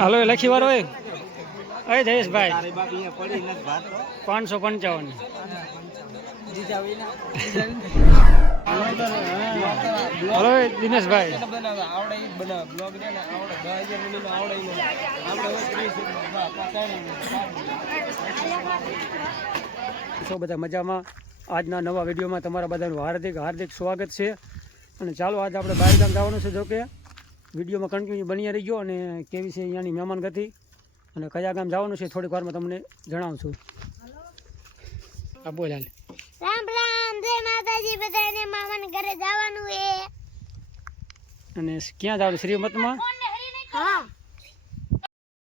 હાલો લખી વાળો એ. અય જયેશભાઈ. પાંચસો પંચાવન. હલો દિનેશભાઈ. છો બધા મજામાં? આજના નવા વિડીયોમાં તમારા બધાનું હાર્દિક હાર્દિક સ્વાગત છે. અને ચાલો આજે આપણે બહાર ગામ જવાનું છે જો કે વિડીયોમાં કન્ટિન્યુ બની રહીજો અને કેવી છે અહીંયાની મહેમાન ગતિ. અને કયા ગામ જવાનું છે થોડીક વારમાં તમને જણાવું છું હા બોલ હાલ. રામ રામ જય માતાજી બધાને મામાને ઘરે જવાનું એ અને ક્યાં જવાનું શ્રીમતમાં? હા.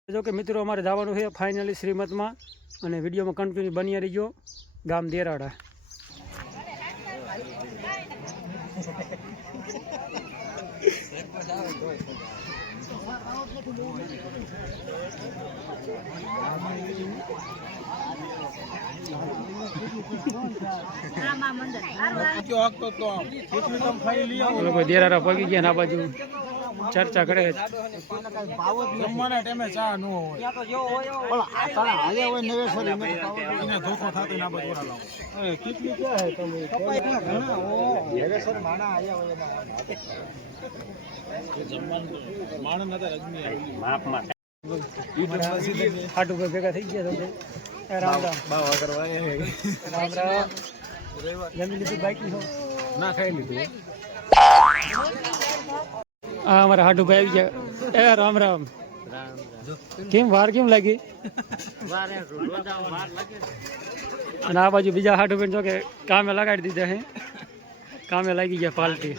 જો કે મિત્રો અમારે જવાનું છે ફાઇનલી શ્રીમતમાં. અને વિડીયોમાં કન્ટિન્યુ બની રહીજો. ગામ દેરાડા એ લોકો દેરાડા પગી ગયા ના આ બાજુ ચર્ચા કરે છે. જમવાના ટાઈમે ચા ન હોય. પણ આ તારા હાલે હોય નવેસર એને ધોખો થતો ના બધું લાવો. કેટલી કે હે તમે? ઘણા. ઓ. નવેસર માણા આયા હોય એના. જમવાનું માણસ નતા અજમી માપમાં ભેગા થઈ ગયા તમે રામ રામ. બાવા કરવા રામ રામ. જમી લીધું ના ખાઈ લીધું. હા અમારા હાટુભાઈ આવી ગયા. એ રામ રામ. કેમ વાર કેમ લાગી? અને આ બાજુ બીજા હાટુભાઈ જો કે કામે લગાડી દીધા હે. કામે લાગી ગયા પાલટી.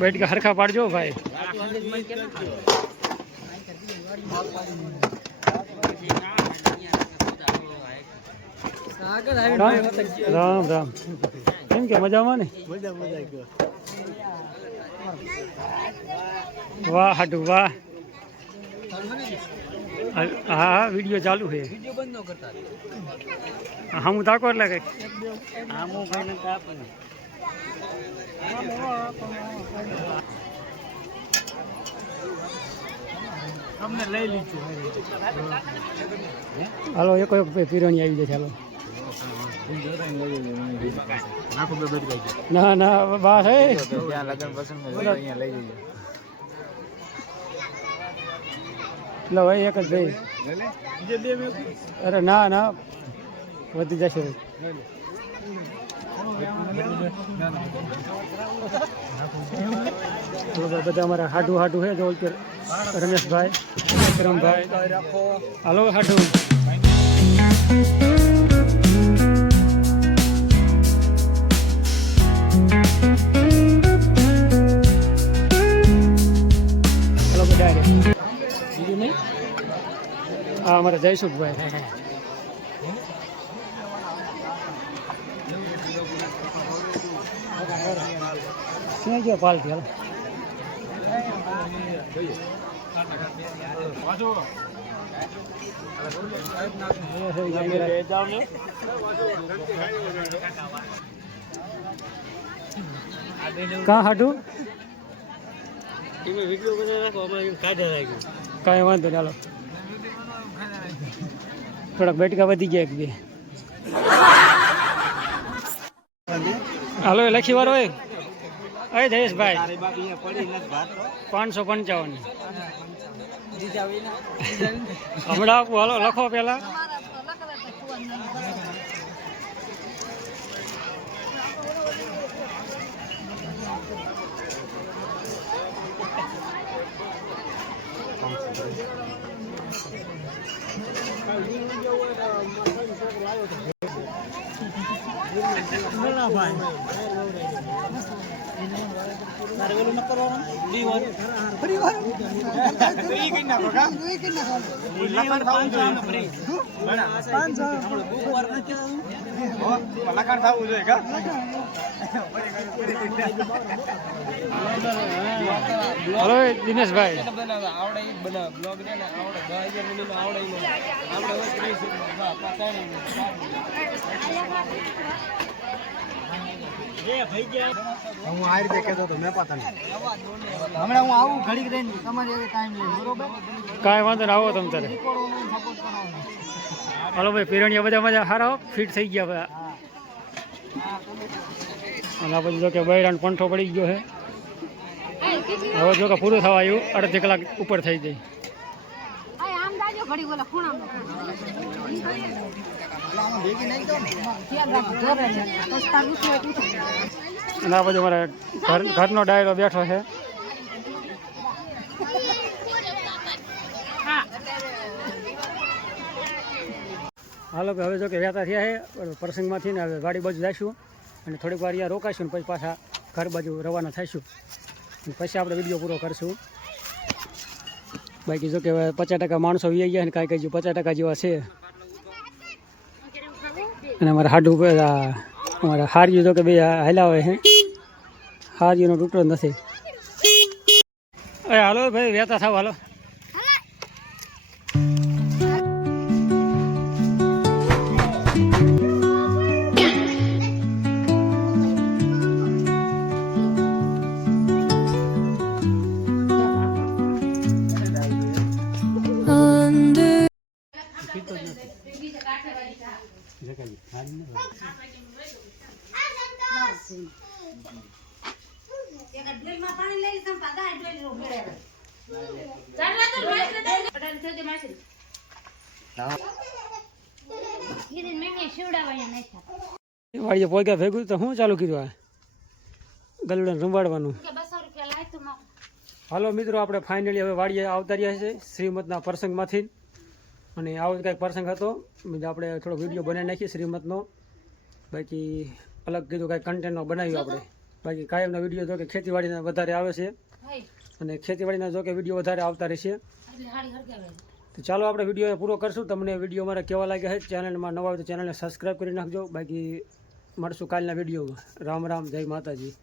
બેઠ કે હરખા પાડજો ભાઈ. રામ રામ કેમ કે મજામાં ને? મજા મજા ગયો. વાહ હાટુ વાહ. હા હા વીડિયો ચાલુ છે. હા હું તાકો એટલે લીધું. હાલો એક એક પીરણી આવી જાય ચાલો ના ના બસ હે ત્યાં લગન પસંદ અહીંયા લઈ જજો લો ભાઈ એક જ ભાઈ બીજે બે મેં અરે ના ના વધી જશે ભાઈ તો બધા અમારા હાડુ હાડુ છે જો કે રમેશભાઈ વિક્રમભાઈ હાલો હાડુ હા અમારા જયસુખભાઈ. ક્યાં ગયા પાલટી હાલો? કાં હાટું? કાંઈ વાંધો નહીં હાલો. થોડાક બેટકા વધી ગયા એક બે. હાલો લખી વાર એ. અરે જયેશભાઈ. પાંચસો પંચાવન. હમણાં હાલો, લખો પેલા તારે ઓલું ન કરવાનું? ફ્રી વાળું? ફ્રી કઈ નાખો કા? લખાણ થવું જોઈએ. હાલો દિનેશભાઈ. આવડે ઈ બ્લોગ ને ને આવડે. દસ હજાર મિનિટ આવડે ઈ નહીં. આપણે હવે ત્રીસ મિનિટ, બા, પતાવી નહીં. હું આ રીતે કહેતો હતો મેં પાતા હમણાં હું આવું ઘડીક રહીને તમારે ટાઈમ લઈને બરોબર? કાંઈ વાંધો ને આવો તમે તારે હાલો ભાઈ પેરણીયા બધા મજા સારા ફિટ થઈ ગયા બધા. અને આ પછી જો કે બૈરાન પંઠો પડી ગયો છે હવે જો કે પૂરું થવા આવ્યું અડધી કલાક ઉપર થઈ જાય ઘડી બોલા ખૂણામાં. અને આ બધું મારા ઘર ઘરનો ડાયરો બેઠો છે. હાલો હવે જો કે વહેતા થયા છે પ્રસંગમાંથી ને હવે ગાડી બાજુ જઈશું અને થોડીક વાર અહીંયા રોકાઈશું પછી પાછા ઘર બાજુ રવાના થઈશું. પછી આપણે વીડિયો પૂરો કરશું. બાકી જો કે પચાસ ટકા માણસો વી ગયા ને કાંઈ કાંઈ પચાસ ટકા જેવા છે. અને અમારા હાડું અમારા હાર્યું જો કે બે હલાવે છે હાર્યુંનો તૂટો નથી. અરે હાલો ભાઈ, વેતા થાવ, હાલો. શિવડાવાયા પોગ્યા ભેગું તો શું ચાલુ કીધું આ ગલુડાને રંબાડવાનું હાલો મિત્રો, આપણે ફાઇનલી હવે વાડીએ આવતા રહ્યા છે શ્રીમદના પ્રસંગમાંથી. અને આવો જ કાંઈક પ્રસંગ હતો. બીજો આપણે થોડો વીડિયો બનાવી નાખીએ શ્રીમતનો. બાકી અલગ કીધું કાંઈક કન્ટેન્ટનો બનાવ્યું આપણે. બાકી કાયમના વીડિયો જો કે ખેતીવાડીના વધારે આવે છે. અને ખેતીવાડીના જો કે વીડિયો વધારે આવતા રહેશે. તો ચાલો આપણે વીડિયો પૂરો કરશું. તમને વીડિયો મારે કેવા લાગ્યા છે ચેનલમાં નવા હોય તો ચેનલને સબસ્ક્રાઈબ કરી નાખજો. બાકી મળશું કાલના વિડીયોમાં. રામ રામ જય માતાજી.